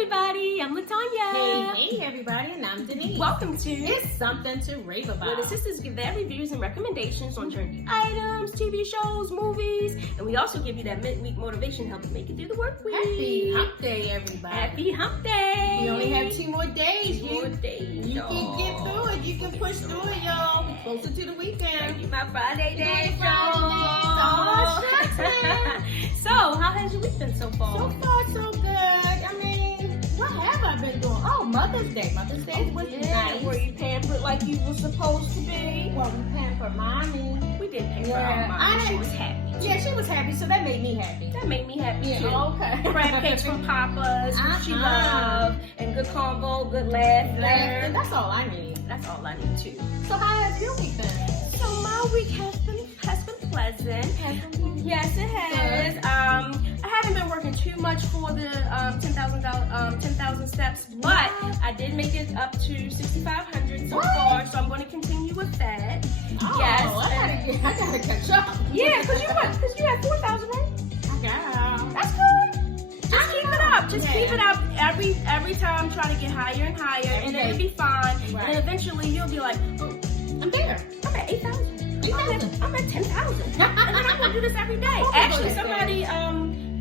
everybody, I'm Latanya. Hey everybody, and I'm Denise. Welcome to It's Something to Rave About. where the sisters give their reviews and recommendations on trendy items, TV shows, movies, and we also give you that midweek motivation to help you make it through the work week. Happy Hump Day, everybody. Happy Hump Day. We only have 2 more days. More days. You can get through it. You can push through it, y'all. We're closer to the weekend. My Friday day, Friday. So, how has your week been so far? So far, so good. I mean, what have I been doing? Oh, Mother's Day. Mother's Day was nice. Were you pampered like you were supposed to be? Well, we pampered mommy. We did pamper our mom. She was happy. Yeah, she was happy, so that made me happy. That made me happy too. Okay. Crab cakes from Papa's, which she loved, and good convo, good laughter. That's all I need. That's all I need too. So how has your week been? So my week has been pleasant. Yes, it has. I haven't been working too much for the 10,000 steps, but I did make it up to 6,500 so far. So I'm going to continue with that. Oh, yes, I gotta catch up. Yeah, because you had 4,000, right? I got. That's good. Just keep it up. Just keep it up every time. Try to get higher and higher, and then it'll be fine. Right. And eventually you'll be like, oh, I'm there. I'm at 8,000. I'm at 10,000. And then I'm gonna do this every day. Actually, somebody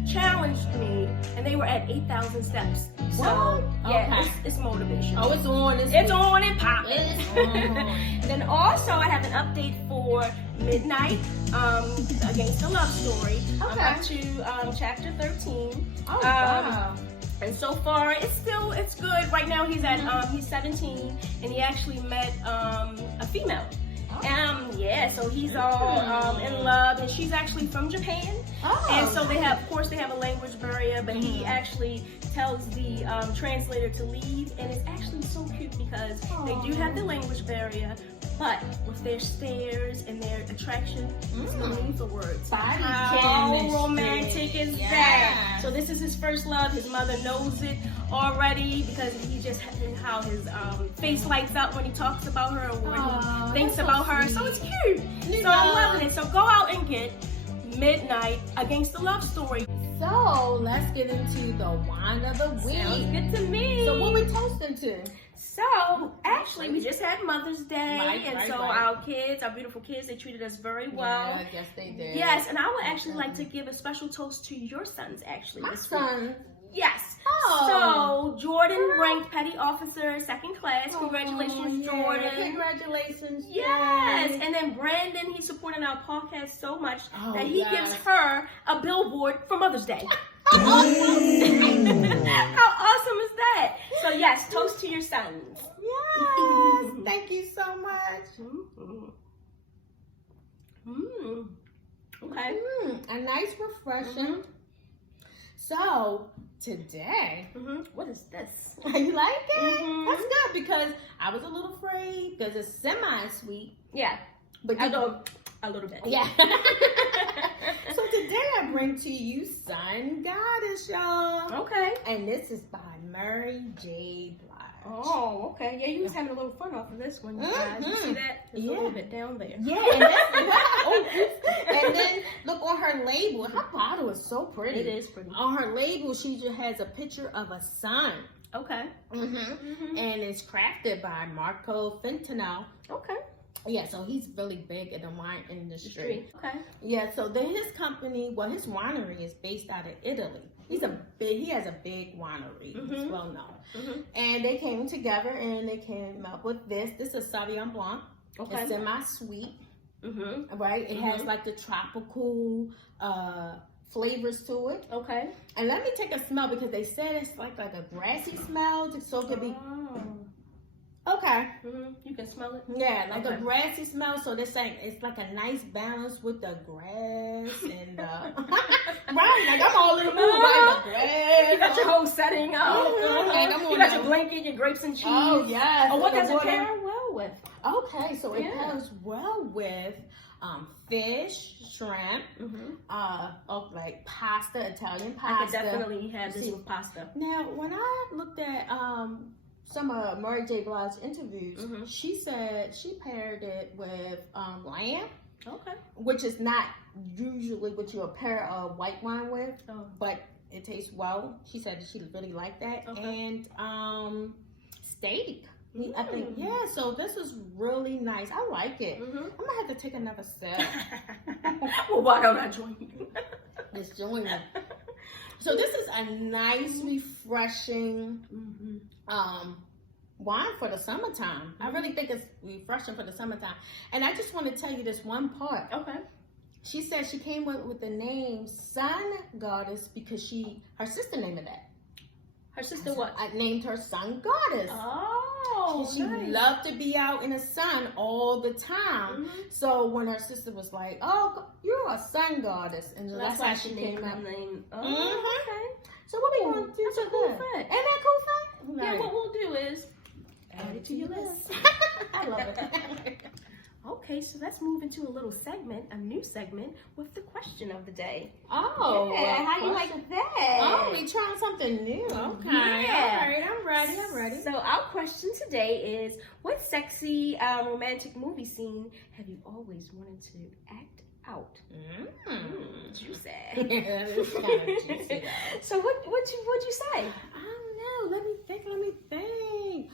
challenged me, and they were at 8,000 steps. So yeah, it's motivation. Oh, it's on. It's on and popping. It's on. Then also I have an update for Midnight Against the Love Story. I'm up to chapter 13. Oh wow. And so far it's good. Right now he's at he's 17, and he actually met a female. So he's all in love, and she's actually from Japan. And so they have a language barrier, but he actually tells the translator to leave, and it's actually so cute because they do have the language barrier, but with their stares and their attraction, it's no need for words. How romantic is that? So this is his first love. His mother knows it already because he just how his face lights up when he talks about her or when he thinks about her. So it's cute. So I'm loving it. So go out and get Midnight Against the Love Story. So let's get into the wine of the week. Sounds good to me. So what we toasting to? So actually, we just had Mother's Day, our kids, our beautiful kids, they treated us very well. Yeah, yes they did. Yes, and I would actually like to give a special toast to your sons. Actually, my son. Yes. So Jordan ranked petty officer 2nd class. Congratulations, Jordan. Congratulations. Yes. And then Brandon, he supported our podcast so much that he gives her a billboard for Mother's Day. How awesome is that? So yes, toast to your sons. Yes. Thank you so much. Okay. A nice refreshing. So today, what is this? You like it? That's good because I was a little afraid because it's semi-sweet. Yeah, but I know a little bit. Yeah. So today I bring to you Sun Goddess, y'all. Okay. And this is by Mary J. Blige. Oh, okay. Yeah, you was having a little fun off of this one, you guys. You see that? It's a little bit down there. Yeah. And then look on her label. Her bottle is so pretty. It is pretty. On her label, she just has a picture of a sun. Okay. And it's crafted by Marco Fentanyl. Okay. Yeah, so he's really big in the wine industry. Okay. Yeah, so his company, his winery is based out of Italy. He has a big winery. It's well known. And they came together and they came up with this. This is Sauvignon Blanc. Okay. It's semi-sweet. Right? It has like the tropical flavors to it. Okay. And let me take a smell because they said it's like a grassy smell, so it could be. Okay. You can smell it? Yeah, like a grassy smell. So they're saying it's like a nice balance with the grass and right, like I'm all in the mood by the grass. You got your whole setting up. And you got your blanket, your grapes and cheese. Oh yes. Oh, what does it pair well with? Okay, so it pairs well with fish, shrimp, like pasta, Italian pasta. I could definitely have this with pasta. Now, when I looked at some of Mary J. Blige's interviews, she said she paired it with lamb. Okay. Which is not usually what you'll pair a white wine with, but It tastes well. She said she really liked that. Okay. And steak. I think, yeah, so this is really nice. I like it. I'm going to have to take another sip. Well, why don't I join you? Just join me. So this is a nice, refreshing wine for the summertime. I really think it's refreshing for the summertime. And I just want to tell you this one part. Okay. She said she came up with the name Sun Goddess because her sister named it that. Her sister what? I named her Sun Goddess. Oh, she loved to be out in the sun all the time. So when her sister was like, "Oh, you're a sun goddess," and that's how she came up. Name. Oh, okay. So what we want to do? That's a cool fact. Ain't that cool fact? Yeah. What we'll do is add it to your list. I love it. Okay, so let's move into a little segment, a new segment with the question of the day. Oh, yeah, how you like that? Oh, we trying something new. Okay, yeah. all right, I'm ready. So our question today is, what sexy romantic movie scene have you always wanted to act out? Juicy. Yeah, that is kind of juicy. So what'd you say? I don't know. Let me think.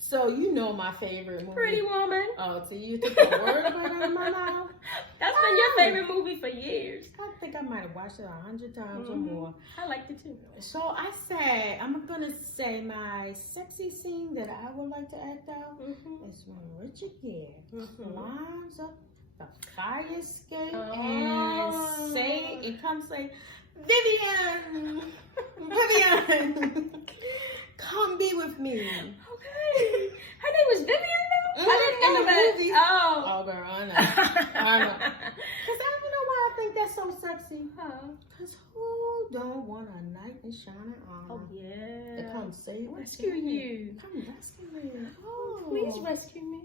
So you know my favorite movie, Pretty Woman. Oh, so you took the word out of my mouth. That's been your favorite movie for years. I think I might have watched it 100 times or more. I liked it too. So I'm gonna say my sexy scene that I would like to act out is when Richard Gere climbs up the fire escape and comes say, Vivian, come be with me. Okay. Her name was Vivian though? I didn't know that. Movie. Oh. Oh, girl, I know. Because I don't know why I think that's so sexy. Because who don't want a knight in shining armor? Oh, yeah. To come save rescue you. Come rescue me. Oh. Please rescue me.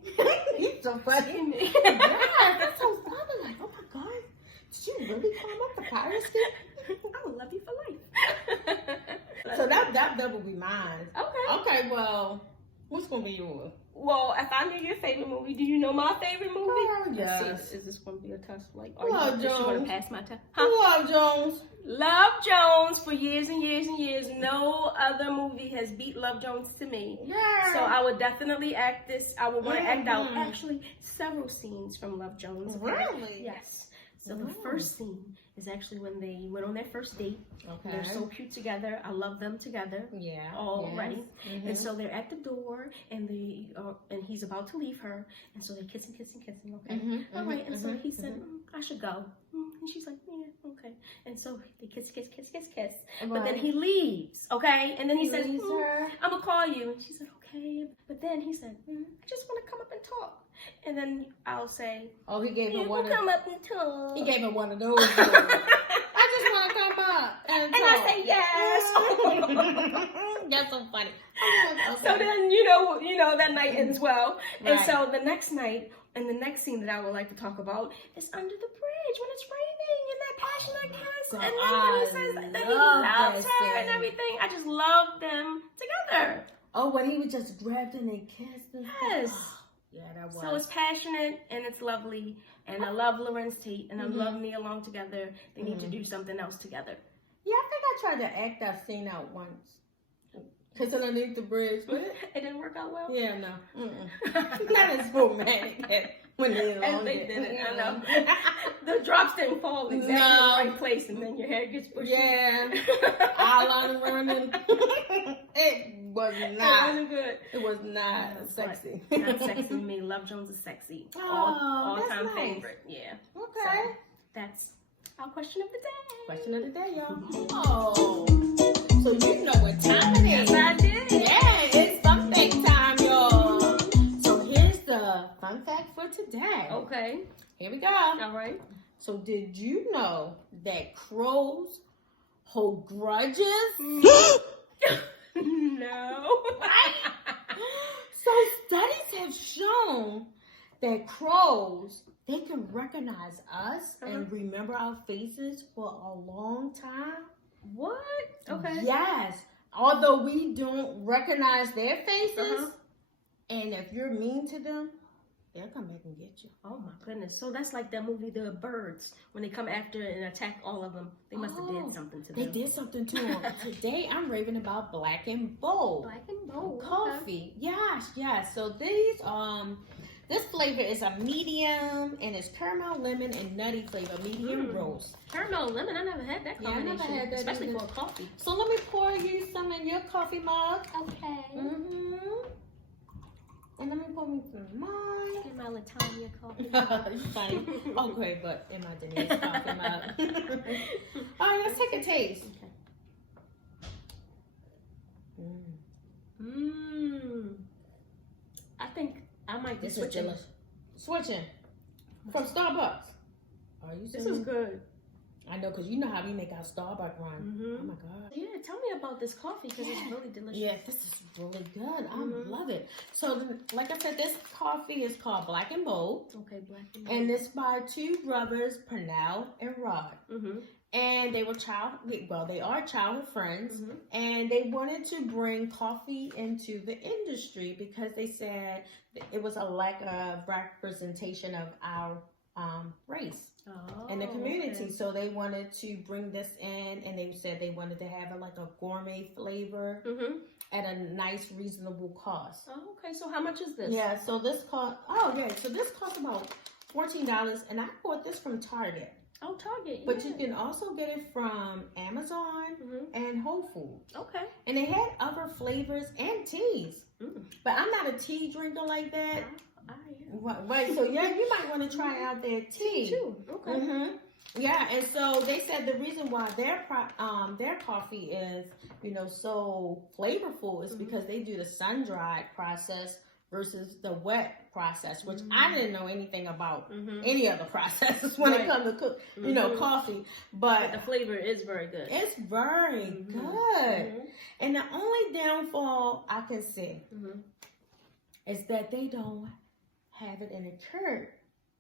You're so funny. Yeah, that's so funny. Like, oh my God. Did you really climb up the fire escape? I would love you for life. So that would be mine. Okay, well, what's going to be yours? Well, if I knew your favorite movie, do you know my favorite movie? Oh, yes. Let's see, is this going to be a test? Like, Love Jones. You want to pass my test? Love Jones. Love Jones for years and years and years. No other movie has beat Love Jones to me. Yeah. So I would definitely act this. I would want to act out actually several scenes from Love Jones. Really? Yes. So the first scene is actually when they went on their first date. Okay. They're so cute together. I love them together. Yeah. Already. Yes. And so they're at the door, and and he's about to leave her, and so they're kissing. Okay. All right. And so he said, I should go. And she's like, yeah, okay. And so they kiss. Right. But then he leaves. Okay. And then he says, I'm gonna call you. And she said, okay. But then he said, I just want to come up and talk. And then I'll say, oh, he gave her one. Come up and talk. He gave her one of those. I just want to come up and talk. I say yes. That's so funny. Okay. So then you know that night ends well. Right. And so the next night and the next scene that I would like to talk about is under the bridge when it's raining and that passionate kiss. And then when he says that he loves her and everything. I just love them together. Oh, when he was just grabbed and they kissed and yes. stuff. Yeah, that was. So it's passionate and it's lovely, and I love Lorenz Tate and I love Nia Long together. They need to do something else together. Yeah, I think I tried to act that scene out once. Cause underneath the bridge, but it didn't work out well. Yeah, no, not as romantic when they did it. I know. The drops didn't fall exactly in the right place, and then your hair gets bushy. Yeah, eyeliner running. It was not. It wasn't good. It was not sexy. Not sexy to me. Love Jones is sexy. All-time favorite. Yeah. Okay. So that's our question of the day. Question of the day, y'all. Oh, so you know what time it is. Yes, I did. Yeah, it's fun fact time, y'all. So here's the fun fact for today. Okay. Here we go. All right. So did you know that crows hold grudges? No. Right? So studies have shown that crows, they can recognize us and remember our faces for a long time. What? Okay. Yes. Although we don't recognize their faces, and if you're mean to them, they'll come back and get you. Oh my goodness. So that's like that movie, The Birds, when they come after and attack all of them. They must have did something to them. They did something to them. Today I'm raving about Black and Bold. Black and Bold. Coffee. Okay. Yes. So these, this flavor is a medium and it's caramel, lemon, and nutty flavor. Medium roast. Caramel, lemon, I never had that combination. Yeah, I never had that. Especially for a coffee. So let me pour you some in your coffee mug. Okay. And let me pour me some mine. In my Latanya coffee. Funny. Okay, but in my Denise coffee mug. All right, let's take a taste. Okay. I think I might be switching. Switching from Starbucks. Are you serious? This is good. I know, because you know how we make our Starbucks run. Oh my God. Yeah, tell me about this coffee, because it's really delicious. Yeah, this is really good. I love it. So, like I said, this coffee is called Black and Bold. Okay, Black and Bold. And it's by two brothers, Pernell and Rod. And they were they are childhood friends. And they wanted to bring coffee into the industry because they said it was a lack of representation of our race in the community. So they wanted to bring this in, and they said they wanted to have like a gourmet flavor at a nice, reasonable cost. Oh, okay. So how much is this? Yeah, so this cost, so this cost about $14, and I bought this from Target. Oh, Target. Yeah. But you can also get it from Amazon and Whole Foods. Okay. And they had other flavors and teas. But I'm not a tea drinker like that. Right, so yeah, you might want to try out their tea. Too. Okay. Yeah, and so they said the reason why their coffee is, so flavorful is because they do the sun-dried process versus the wet process, which I didn't know anything about any of the processes when it comes to cook, coffee. But the flavor is very good. It's very good. And the only downfall I can see is that they don't have it in a curd.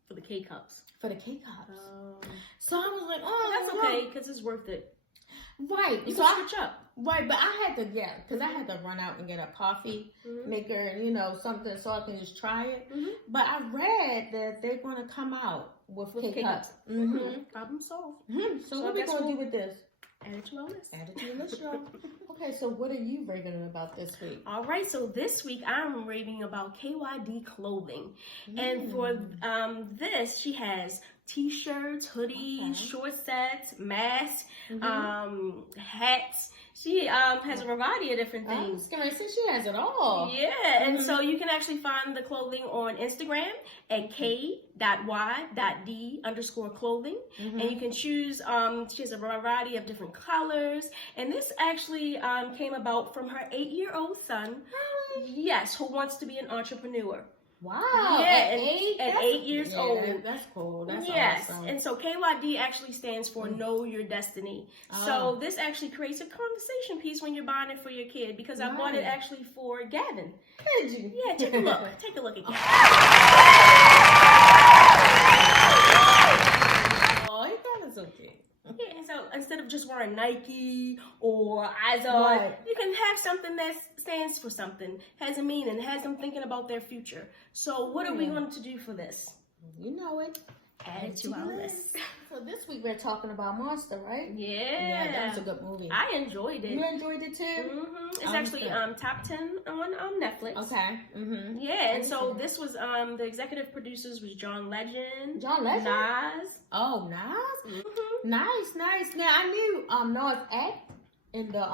For the K-Cups. For the K-Cups. So I was like, that's okay, because it's worth it. Right. You can switch up. Right, but I had to, because I had to run out and get a coffee maker and, something so I can just try it. But I read that they're going to come out with K-Cups. Problem solved. So what are we going to do with this? Add it to our list. Add it to your list, y'all. Okay, so what are you raving about this week? All right, so this week I'm raving about Kyd Clothing. And for this, she has t-shirts, hoodies, short sets, masks, hats. She has a variety of different things. I was she has it all. Yeah, and so you can actually find the clothing on Instagram at k.y.d_clothing. And you can choose, she has a variety of different colors. And this actually came about from her 8-year-old son. Yes, who wants to be an entrepreneur. Wow. Yeah, at 8 years old. That's cool. That's awesome. And so KYD actually stands for Know Your Destiny. So this actually creates a conversation piece when you're buying it for your kid, because I bought it actually for Gavin. Did you? Yeah, take a look. Take a look at Gavin. Oh, Gavin's so cute. Yeah, so instead of just wearing Nike or Izod, you can have something that stands for something, has a meaning, has them thinking about their future. So what are we going to do for this? You know it. Add it to our list. So this week we're talking about Monster, right? Yeah. That was a good movie. I enjoyed it. You enjoyed it too? It's actually top 10 on Netflix. Okay. Yeah, and so this was the executive producers was John Legend. Nas. Oh, Nas? Nice. Now I knew Nas act in the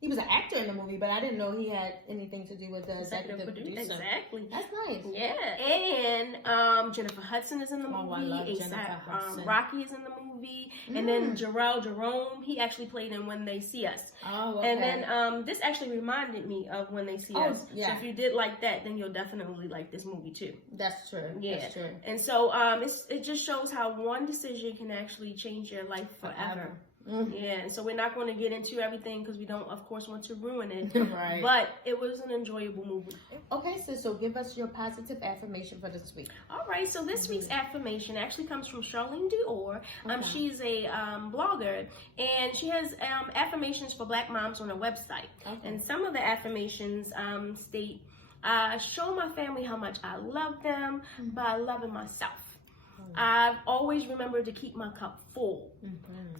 he was an actor in the movie, but I didn't know he had anything to do with the executive producer. Exactly. That's nice. Yeah. And Jennifer Hudson is in the movie. Oh, I love Jennifer Hudson. Rocky is in the movie. And then Jerome, he actually played in When They See Us. Oh, okay. And then this actually reminded me of When They See Us. Yeah. So if you did like that, then you'll definitely like this movie too. That's true. Yeah. That's true. And so it just shows how one decision can actually change your life forever. Yeah, and so we're not going to get into everything because we don't, of course, want to ruin it. Right. But it was an enjoyable movie. Okay, so give us your positive affirmation for this week. All right, so this week's affirmation actually comes from Charlene Dior. She's a blogger, and she has affirmations for Black moms on her website. And some of the affirmations state, I show my family how much I love them by loving myself. I've always remembered to keep my cup full.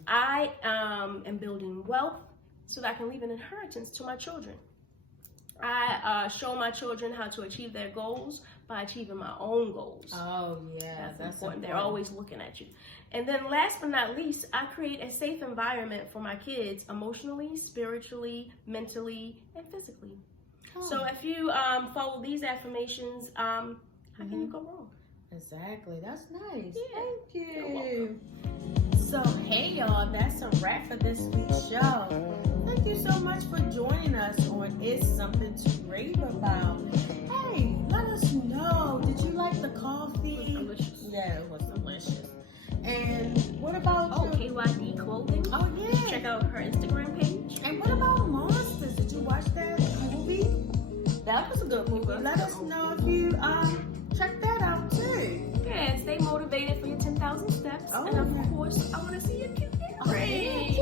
I am building wealth so that I can leave an inheritance to my children. I show my children how to achieve their goals by achieving my own goals. Oh, yeah, that's important. They're always looking at you. And then last but not least, I create a safe environment for my kids emotionally, spiritually, mentally, and physically. So if you follow these affirmations, how can you go wrong? Exactly. That's nice. Yeah. Thank you. You're welcome. So, hey, y'all, that's a wrap for this week's show. Thank you so much for joining us on It's Something to Rave About. Hey, let us know. Did you like the coffee? It was delicious. Yeah, it was delicious. And what about Kyd Clothing? Oh, yeah. Check out her Instagram page. And what about Monsters? Did you watch that movie? That was a good movie. Let us know if you check that out too. Yeah, stay motivated for your 10,000 steps. Oh, and of course, I want to see your cute earrings.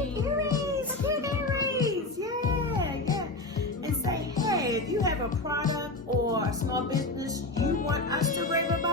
Cute earrings. Yeah. And say, hey, if you have a product or a small business you want us to rave about,